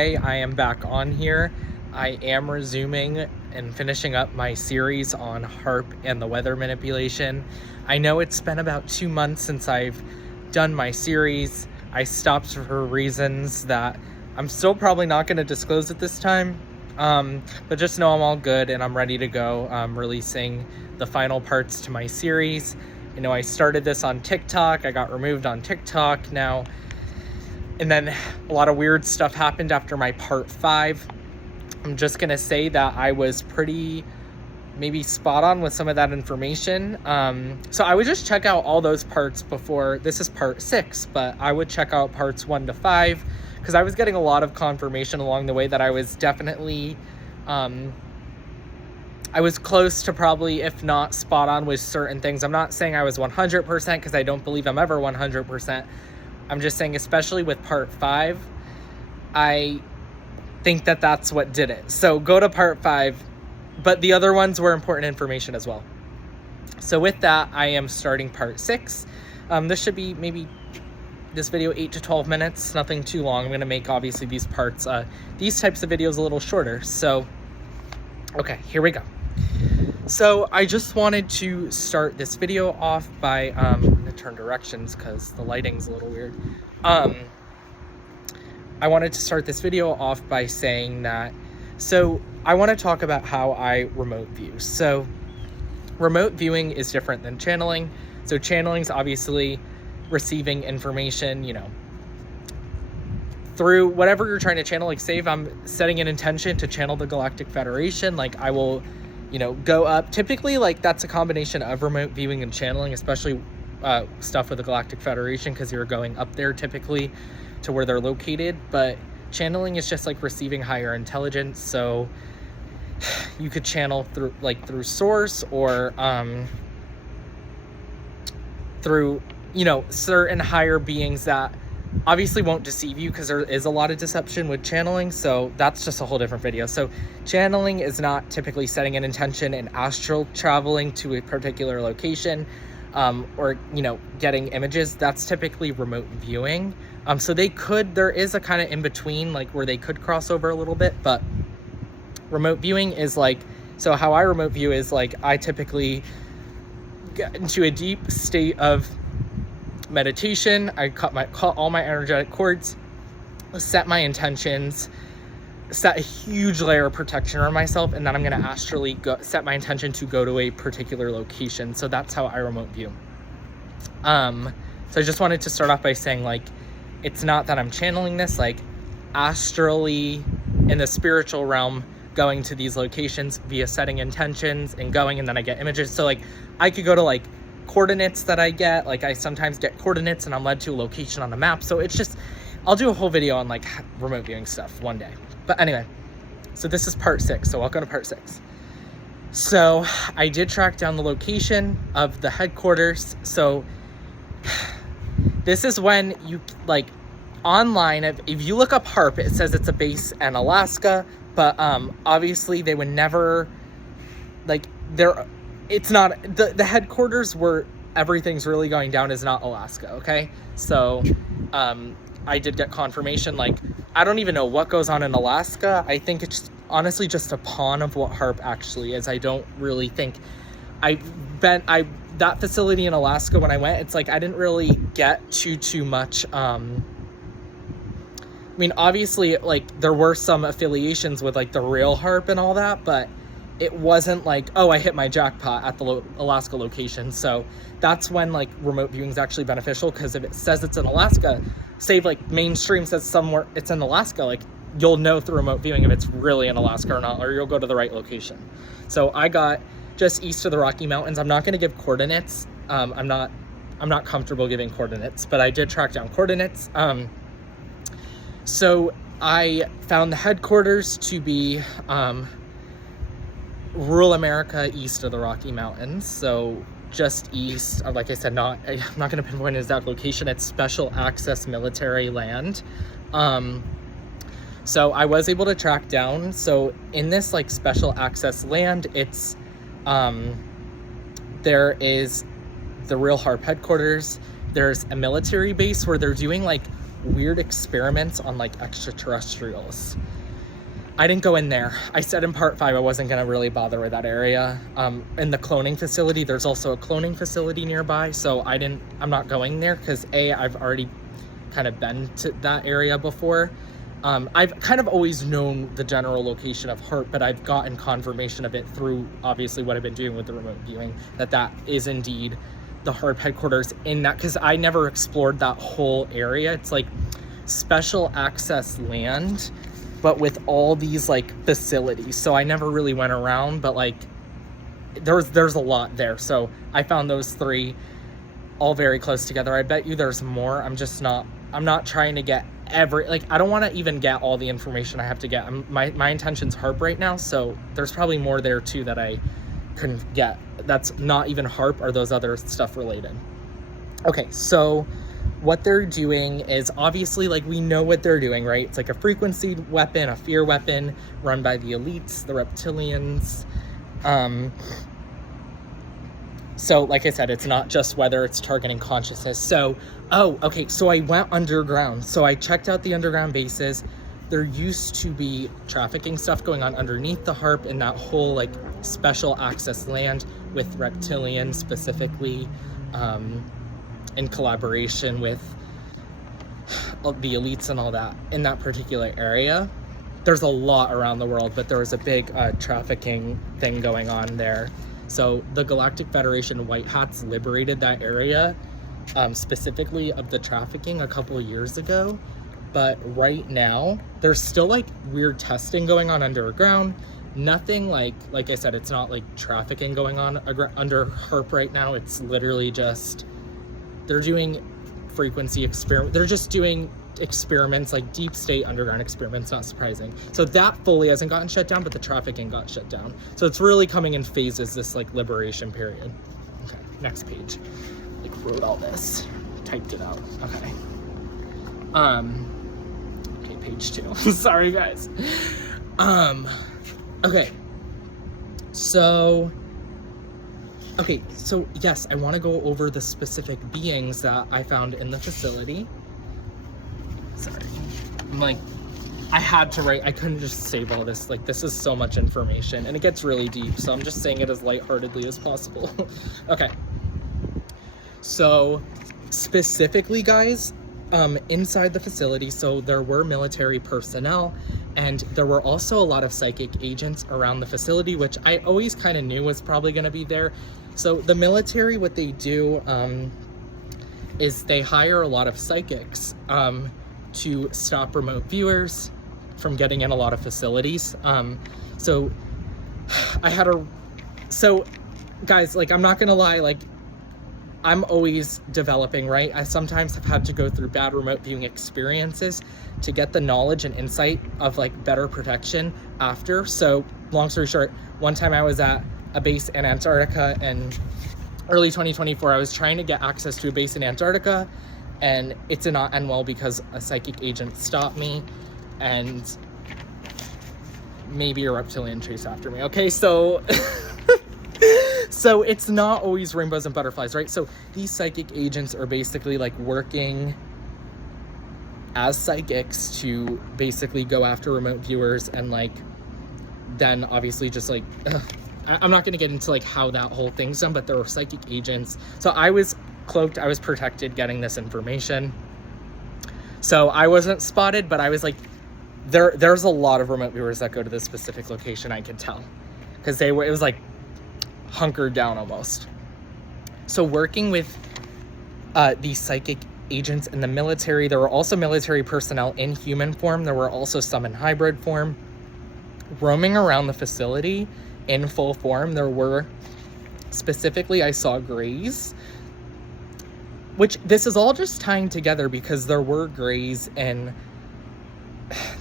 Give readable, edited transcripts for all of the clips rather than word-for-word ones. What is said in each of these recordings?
I am back on here. I am resuming and finishing up my series on Haarp and the weather manipulation. I know it's been about 2 months since I've done my series. I stopped for reasons that I'm still probably not going to disclose at this time. But just know I'm all good and I'm ready to go. I'm releasing the final parts to my series. You know, I started this on TikTok. I got removed on TikTok now. And then a lot of weird stuff happened after my part 5. I'm just going to say that I was pretty maybe spot on with some of that information. So I would just check out all those parts before. This is part 6, but I would check out parts 1 to 5 because I was getting a lot of confirmation along the way that I was definitely, I was close to probably, if not spot on with certain things. I'm not saying I was 100% because I don't believe I'm ever 100%. I'm just saying, especially with part 5, I think that that's what did it. So go to part 5, but the other ones were important information as well. So with that, I am starting part 6. This should be maybe this video 8 to 12 minutes, nothing too long. I'm going to make obviously these parts, these types of videos a little shorter. So, okay, here we go. So I just wanted to start this video off by, I'm gonna turn directions because the lighting's a little weird. I wanted to start this video off by saying that, so I want to talk about how I remote view. So remote viewing is different than channeling. So channeling is obviously receiving information, you know, through whatever you're trying to channel. Like say if I'm setting an intention to channel the Galactic Federation, like I will, you know, go up. Typically, like that's a combination of remote viewing and channeling, especially stuff with the Galactic Federation, because you're going up there typically to where they're located. But channeling is just like receiving higher intelligence. So you could channel through source or through, you know, certain higher beings that obviously won't deceive you, because there is a lot of deception with channeling. So that's just a whole different video. So channeling is not typically setting an intention and astral traveling to a particular location, or, you know, getting images. That's typically remote viewing. So there is a kind of in between, like where they could cross over a little bit, but remote viewing is like, so how I remote view is like, I typically get into a deep state of meditation. I cut all my energetic cords, set my intentions, set a huge layer of protection around myself, and then I'm going to astrally set my intention to go to a particular location. So that's how I remote view. So I just wanted to start off by saying, like, it's not that I'm channeling this, like astrally in the spiritual realm, going to these locations via setting intentions and going, and then I get images. So like I could go to like coordinates that I get, like I sometimes get coordinates and I'm led to a location on the map. So it's just, I'll do a whole video on like remote viewing stuff one day. But anyway, so this is part 6. So welcome to part 6. So I did track down the location of the headquarters. So this is when you like online, if you look up Haarp, it says it's a base in Alaska, but obviously they would never, like, it's not the headquarters where everything's really going down is not Alaska. Okay, so I did get confirmation. Like, I don't even know what goes on in Alaska. I think it's honestly just a pawn of what Haarp actually is. I don't really think that facility in Alaska, when I went, it's like I didn't really get too much. I mean, obviously, like there were some affiliations with like the real Haarp and all that, but it wasn't like, oh, I hit my jackpot at the Alaska location. So that's when like remote viewing is actually beneficial, because if it says it's in Alaska, say like mainstream says somewhere it's in Alaska, like you'll know through remote viewing if it's really in Alaska or not, or you'll go to the right location. So I got just east of the Rocky Mountains. I'm not going to give coordinates. I'm not comfortable giving coordinates, but I did track down coordinates. So I found the headquarters to be rural America east of the Rocky Mountains. So just east, like I said, I'm not going to pinpoint an exact location. It's special access military land. So I was able to track down. So in this like special access land, it's there is the real Haarp headquarters. There's a military base where they're doing like weird experiments on like extraterrestrials. I didn't go in there. I said in part 5 I wasn't going to really bother with that area. In the cloning facility, there's also a cloning facility nearby, so I'm not going there because I've already kind of been to that area before. I've kind of always known the general location of Haarp, but I've gotten confirmation of it through obviously what I've been doing with the remote viewing, that is indeed the Haarp headquarters in that, because I never explored that whole area. It's like special access land, but with all these like facilities. So I never really went around, but like there's a lot there. So I found those 3 all very close together. I bet you there's more. I'm not trying to get I don't want to even get all the information I have to get. My intention's Haarp right now, so there's probably more there too that I couldn't get. That's not even Haarp or those other stuff related. Okay, so what they're doing is obviously, like, we know what they're doing, right? It's like a frequency weapon, a fear weapon run by the elites, the reptilians. So like I said, it's not just whether it's targeting consciousness. So, okay, so I went underground. So I checked out the underground bases. There used to be trafficking stuff going on underneath the Haarp in that whole like special access land with reptilians specifically, in collaboration with the elites and all that in that particular area. There's a lot around the world, but there was a big trafficking thing going on there. So the Galactic Federation White Hats liberated that area, specifically of the trafficking a couple of years ago. But right now, there's still like weird testing going on underground. Nothing like I said, it's not like trafficking going on under Haarp right now. It's literally just, they're doing frequency experiment. They're just doing experiments, like deep state underground experiments, not surprising. So that fully hasn't gotten shut down, but the trafficking got shut down. So it's really coming in phases, this like liberation period. Okay, next page. Like wrote all this, typed it out. Okay. Okay, page 2. Sorry guys. Okay. So yes, I want to go over the specific beings that I found in the facility. Sorry. I had to write, I couldn't just save all this. Like, this is so much information and it gets really deep, so I'm just saying it as lightheartedly as possible. Okay. So, specifically, guys, inside the facility, so there were military personnel and there were also a lot of psychic agents around the facility, which I always kind of knew was probably going to be there. So the military, what they do is they hire a lot of psychics to stop remote viewers from getting in a lot of facilities. So guys, like, I'm not gonna lie, like, I'm always developing, right? I sometimes have had to go through bad remote viewing experiences to get the knowledge and insight of like better protection after. So long story short, one time I was at a base in Antarctica in early 2024. I was trying to get access to a base in Antarctica, and it did not end well because a psychic agent stopped me and maybe a reptilian chased after me. Okay, so so it's not always rainbows and butterflies, right? So these psychic agents are basically like working as psychics to basically go after remote viewers, and like then obviously just like I'm not going to get into like how that whole thing's done, but there were psychic agents. So I was cloaked, I was protected getting this information. So I wasn't spotted, but I was like, there's a lot of remote viewers that go to this specific location, I could tell. Because it was like hunkered down almost. So working with these psychic agents in the military, there were also military personnel in human form. There were also some in hybrid form. Roaming around the facility in full form, there were, specifically I saw Greys, which this is all just tying together because there were Greys in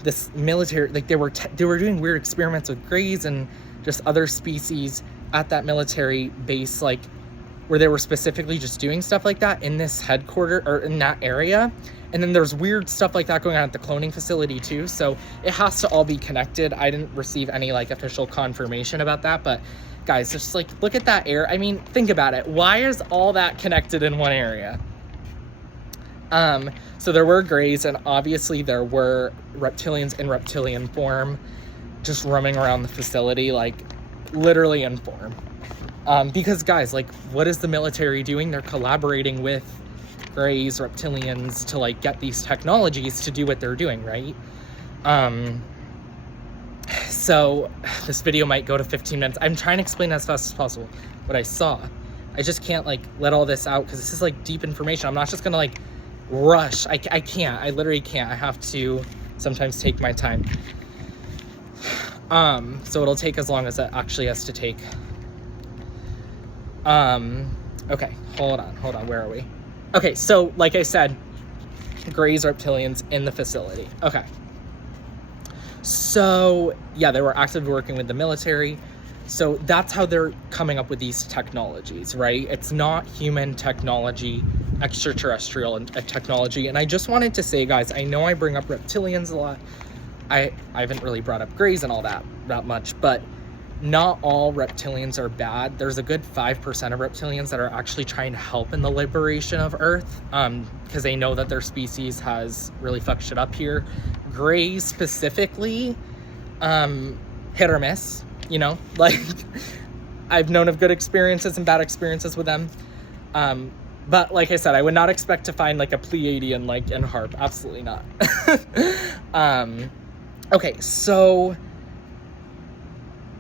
this military, like they were doing weird experiments with Greys and just other species at that military base, like where they were specifically just doing stuff like that in this headquarters or in that area. And then there's weird stuff like that going on at the cloning facility too. So it has to all be connected. I didn't receive any like official confirmation about that, but guys, just like look at that air. I mean, think about it. Why is all that connected in one area? So there were Greys, and obviously there were reptilians in reptilian form just roaming around the facility, like literally in form. Because guys, like, what is the military doing? They're collaborating with Greys, reptilians to like get these technologies to do what they're doing, right? So this video might go to 15 minutes. I'm trying to explain as fast as possible what I saw. I just can't like let all this out because this is like deep information. I'm not just gonna like rush. I can't. I literally can't. I have to sometimes take my time. So it'll take as long as it actually has to take. Okay, hold on. Where are we? Okay, so like I said, Greys, reptilians in the facility. Okay. So yeah, they were actively working with the military. So that's how they're coming up with these technologies, right? It's not human technology, extraterrestrial technology. And I just wanted to say, guys, I know I bring up reptilians a lot. I haven't really brought up Greys and all that much, but not all reptilians are bad. There's a good 5% of reptilians that are actually trying to help in the liberation of Earth, because they know that their species has really fucked shit up here. Greys specifically, hit or miss, you know, like I've known of good experiences and bad experiences with them. But like I said, I would not expect to find like a Pleiadian like in Haarp. Absolutely not. Okay, so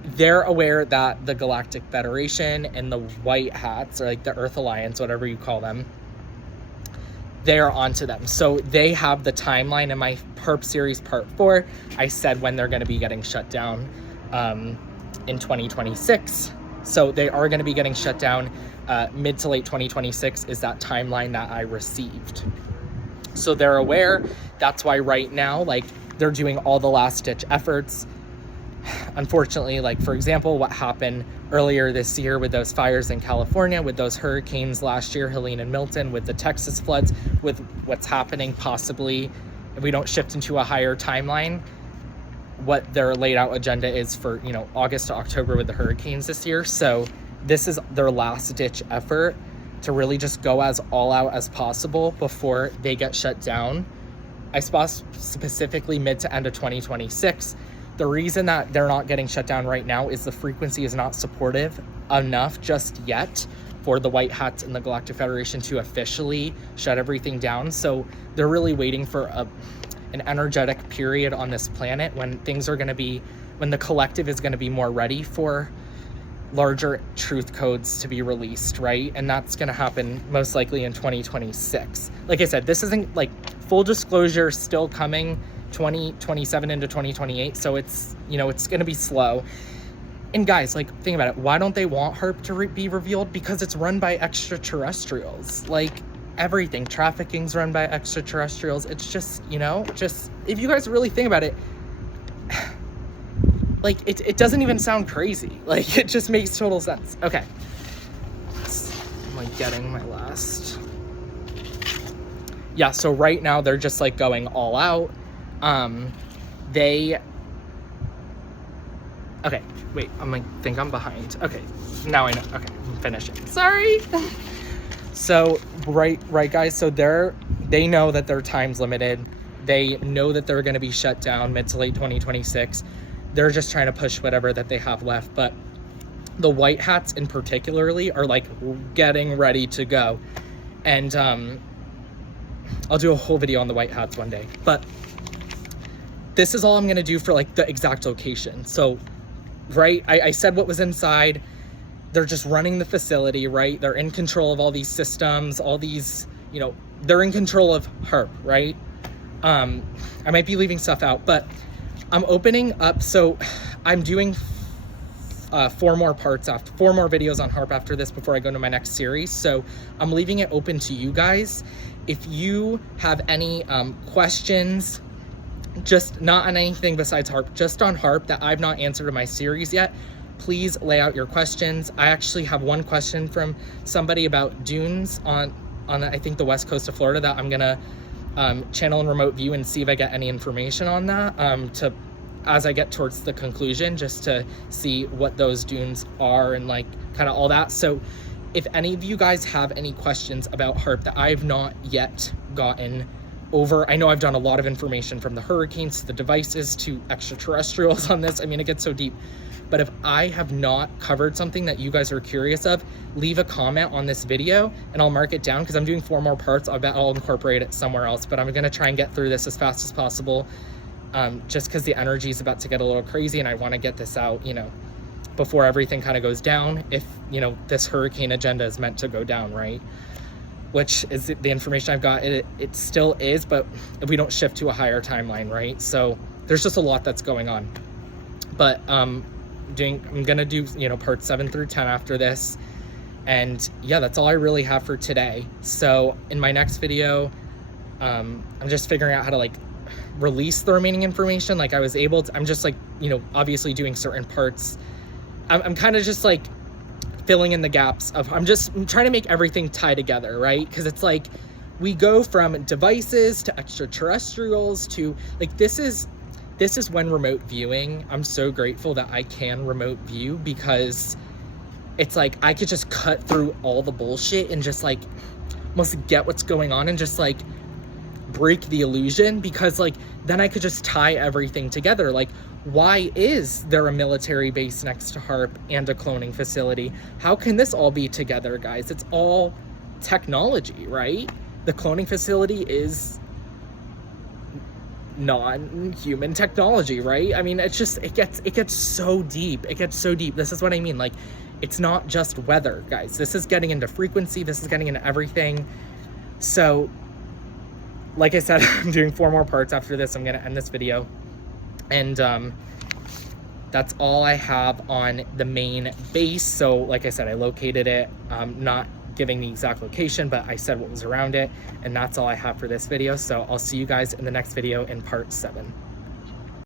they're aware that the Galactic Federation and the White Hats, or like the Earth Alliance, whatever you call them, they're onto them. So they have the timeline in my Haarp series part 4. I said when they're going to be getting shut down in 2026. So they are going to be getting shut down mid to late 2026 is that timeline that I received. So they're aware. That's why right now, like, they're doing all the last ditch efforts. Unfortunately, like, for example, what happened earlier this year with those fires in California, with those hurricanes last year, Helene and Milton, with the Texas floods, with what's happening possibly if we don't shift into a higher timeline, what their laid out agenda is for, you know, August to October with the hurricanes this year. So this is their last ditch effort to really just go as all out as possible before they get shut down. I suppose specifically mid to end of 2026. The reason that they're not getting shut down right now is the frequency is not supportive enough just yet for the White Hats and the Galactic Federation to officially shut everything down. So they're really waiting for an energetic period on this planet when things are going to be, when the collective is going to be more ready for larger truth codes to be released, right? And that's going to happen most likely in 2026. Like I said, this isn't like full disclosure, still coming 2027 into 2028. So it's, you know, it's going to be slow. And guys, like, think about it. Why don't they want Haarp to be revealed? Because it's run by extraterrestrials. Like, everything. Trafficking's run by extraterrestrials. It's just, you know, just, if you guys really think about it, like, it doesn't even sound crazy. Like, it just makes total sense. Okay. I'm, like, getting my last. Yeah, so right now they're just, like, going all out. Okay, wait, think I'm behind. Okay, now I know. Okay, I'm finishing. Sorry. So, right, guys, so they know that their time's limited. They know that they're going to be shut down mid to late 2026. They're just trying to push whatever that they have left. But the White Hats in particularly are, like, getting ready to go. And I'll do a whole video on the White Hats one day. But this is all I'm going to do for, like, the exact location. So, right, I said what was inside. They're just running the facility, right? They're in control of all these systems, all these, you know, they're in control of Haarp, right? I might be leaving stuff out, but I'm opening up. So I'm doing 4 more videos on Haarp after this before I go to my next series. So I'm leaving it open to you guys. If you have any questions, just not on anything besides Haarp, just on Haarp that I've not answered in my series yet, please lay out your questions. I actually have one question from somebody about dunes on I think the west coast of Florida that I'm gonna channel and remote view and see if I get any information on that as I get towards the conclusion, just to see what those dunes are and, like, kind of all that. So if any of you guys have any questions about Haarp that I've not yet gotten over, I know I've done a lot of information from the hurricanes to the devices to extraterrestrials on this. I mean, it gets so deep. But if I have not covered something that you guys are curious of, leave a comment on this video and I'll mark it down, because I'm doing 4 more parts. I bet I'll incorporate it somewhere else, but I'm gonna try and get through this as fast as possible, just because the energy is about to get a little crazy and I want to get this out, you know, before everything kind of goes down, if, you know, this hurricane agenda is meant to go down, right? Which is the information I've got. It still is, but if we don't shift to a higher timeline, right? So there's just a lot that's going on. But I'm gonna do, you know, parts 7 through 10 after this. And yeah, that's all I really have for today. So in my next video, I'm just figuring out how to like release the remaining information. Like I was able to, I'm just like, you know, obviously doing certain parts. I'm kind of just like filling in the gaps of, I'm trying to make everything tie together, right? Because it's like we go from devices to extraterrestrials to like, this is when remote viewing, I'm so grateful that I can remote view, because it's like I could just cut through all the bullshit and just like almost get what's going on and just like break the illusion, because like then I could just tie everything together. Like, why is there a military base next to Haarp and a cloning facility? How can this all be together, guys? It's all technology, right? The cloning facility is non-human technology, right? I mean, it's just, it gets so deep. It gets so deep. This is what I mean. Like, it's not just weather, guys. This is getting into frequency. This is getting into everything. So like I said, I'm doing 4 more parts after this. I'm gonna end this video. And that's all I have on the main base. So like I said, I located it, not giving the exact location, but I said what was around it. And that's all I have for this video. So I'll see you guys in the next video in part 7.